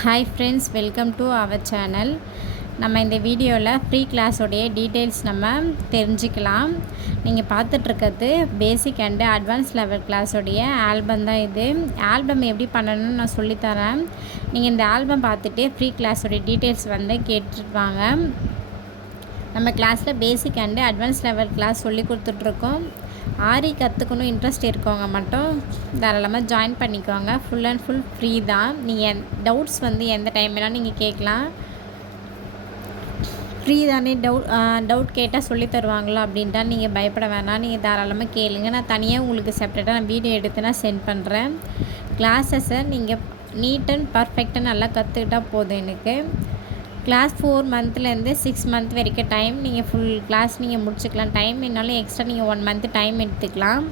Hi friends, welcome to our channel. நம்ம இந்த வீடியோவில் ஃப்ரீ கிளாஸோடைய டீட்டெயில்ஸ் நம்ம தெரிஞ்சுக்கலாம். நீங்கள் பார்த்துட்ருக்கிறது பேசிக் அண்டு அட்வான்ஸ் லெவல் கிளாஸோடைய ஆல்பம் தான். இது ஆல்பம் எப்படி பண்ணணும்னு நான் சொல்லித்தரேன். நீங்கள் இந்த ஆல்பம் பார்த்துட்டு ஃப்ரீ கிளாஸோடைய டீட்டெயில்ஸ் கேட்டுருப்பாங்க. நம்ம கிளாஸில் பேசிக் அண்டு அட்வான்ஸ் லெவல் கிளாஸ் சொல்லி கொடுத்துட்ருக்கோம். ஆரி கற்றுக்கணும் இன்ட்ரெஸ்ட் இருக்கவங்க மட்டும் தாராளமாக ஜாயின் பண்ணிக்கோங்க. ஃபுல் அண்ட் ஃபுல் ஃப்ரீ தான். நீங்கள் டவுட்ஸ் எந்த டைம் வேணாலும் நீங்கள் கேட்கலாம். ஃப்ரீ தானே, டவுட் கேட்டால் சொல்லி தருவாங்களா அப்படின்ட்டா நீங்கள் பயப்பட வேணாம். நீங்கள் தாராளமாக கேளுங்க. நான் தனியாக உங்களுக்கு செப்பரேட்டாக நான் வீடியோ எடுத்து நான் சென்ட் பண்ணுறேன். கிளாஸஸை நீங்கள் நீட் அண்ட் பர்ஃபெக்டாக நல்லா கற்றுக்கிட்டால் போதும். எனக்கு கிளாஸ் 4 மந்த்லேருந்து 6 மந்த் வரைக்கும் டைம் நீங்கள் ஃபுல் கிளாஸ் நீங்கள் முடிச்சுக்கலாம். டைம் என்னாலும் எக்ஸ்ட்ரா நீங்கள் 1 மந்த் டைம் எடுத்துக்கலாம்.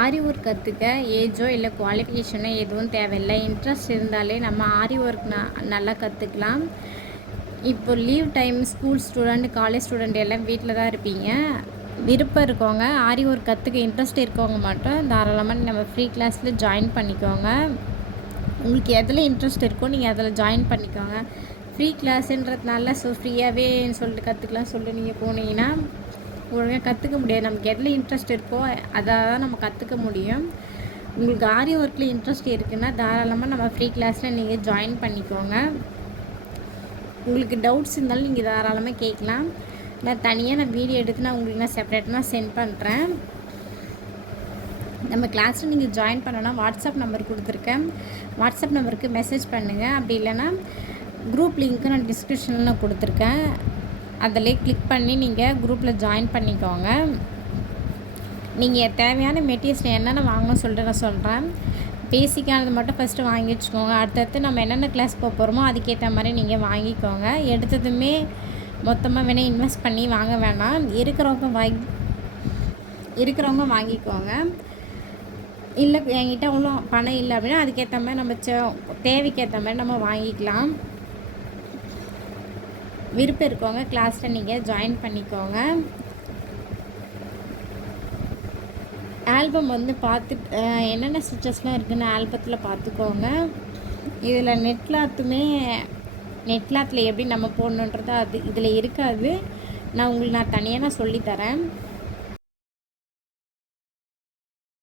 ஆரி ஒர்க் கற்றுக்க ஏஜோ இல்லை குவாலிஃபிகேஷனோ எதுவும் தேவையில்லை. இன்ட்ரெஸ்ட் இருந்தாலே நம்ம ஆரி ஒர்க் நல்லா கற்றுக்கலாம். இப்போ leave time school student, college student எல்லாம் வீட்டில் தான் இருப்பீங்க. விருப்பம் இருக்கவங்க, ஆரி ஒர்க் கற்றுக்க இன்ட்ரெஸ்ட் இருக்கவங்க மட்டும் தாராளமாக நம்ம ஃப்ரீ கிளாஸில் ஜாயின் பண்ணிக்கோங்க. உங்களுக்கு எதில் இன்ட்ரெஸ்ட் இருக்கோ நீங்கள் அதில் ஜாயின் பண்ணிக்கோங்க. ஃப்ரீ கிளாஸுன்றதுனால ஃப்ரீயாகவே சொல்லிட்டு கற்றுக்கலாம் சொல்லி நீங்கள் போனீங்கன்னா ஒழுங்காக கற்றுக்க முடியாது. நமக்கு எதில் இன்ட்ரெஸ்ட் இருக்கோ அதை தான் நம்ம கற்றுக்க முடியும். உங்களுக்கு ஆரி ஒர்க்கில் இன்ட்ரெஸ்ட் இருக்குன்னா தாராளமாக நம்ம ஃப்ரீ கிளாஸில் நீங்கள் ஜாயின் பண்ணிக்கோங்க. உங்களுக்கு டவுட்ஸ் இருந்தாலும் நீங்கள் தாராளமாக கேட்கலாம். நான் தனியாக வீடியோ எடுத்து உங்களுக்கு நான் செப்பரேட்டாக சென்ட் பண்ணுறேன். நம்ம கிளாஸில் நீங்கள் ஜாயின் பண்ணணும்னா வாட்ஸ்அப் நம்பர் கொடுத்துருக்கேன். வாட்ஸ்அப் நம்பருக்கு மெசேஜ் பண்ணுங்கள். அப்படி இல்லைன்னா குரூப் லிங்க்கு நான் டிஸ்கிரிப்ஷனில் கொடுத்துருக்கேன். அதில் கிளிக் பண்ணி நீங்கள் குரூப்பில் ஜாயின் பண்ணிக்கோங்க. நீங்கள் தேவையான மெட்டீரியல்ஸ் என்னென்ன வாங்கணும்னு சொல்லிட்டு நான் சொல்கிறேன். பேசிக்கானது மட்டும் ஃபஸ்ட்டு வாங்கி வச்சுக்கோங்க. அடுத்தடுத்து நம்ம என்னென்ன கிளாஸ் போக போகிறோமோ அதுக்கேற்ற மாதிரி நீங்கள் வாங்கிக்கோங்க. எடுத்ததுமே மொத்தமாக வேணால் இன்வெஸ்ட் பண்ணி வாங்க வேணாம். இருக்கிறவங்க வாங்கிக்கோங்க. இல்லை என்கிட்ட அவ்வளோ பணம் இல்லை அப்படின்னா அதுக்கேற்ற மாதிரி நம்ம தேவைக்கேற்ற மாதிரி நம்ம வாங்கிக்கலாம். விருப்பம் இருக்கவங்க கிளாஸில் நீங்கள் ஜாயின் பண்ணிக்கோங்க. ஆல்பம் பார்த்து என்னென்ன ஸ்டிச்சஸ்லாம் இருக்குதுன்னு ஆல்பத்தில் பார்த்துக்கோங்க. இதில் நெட் கிளாத்தில் எப்படி நம்ம போடணுன்றது அது இதில் இருக்காது. நான் தனியாக சொல்லித்தரேன்.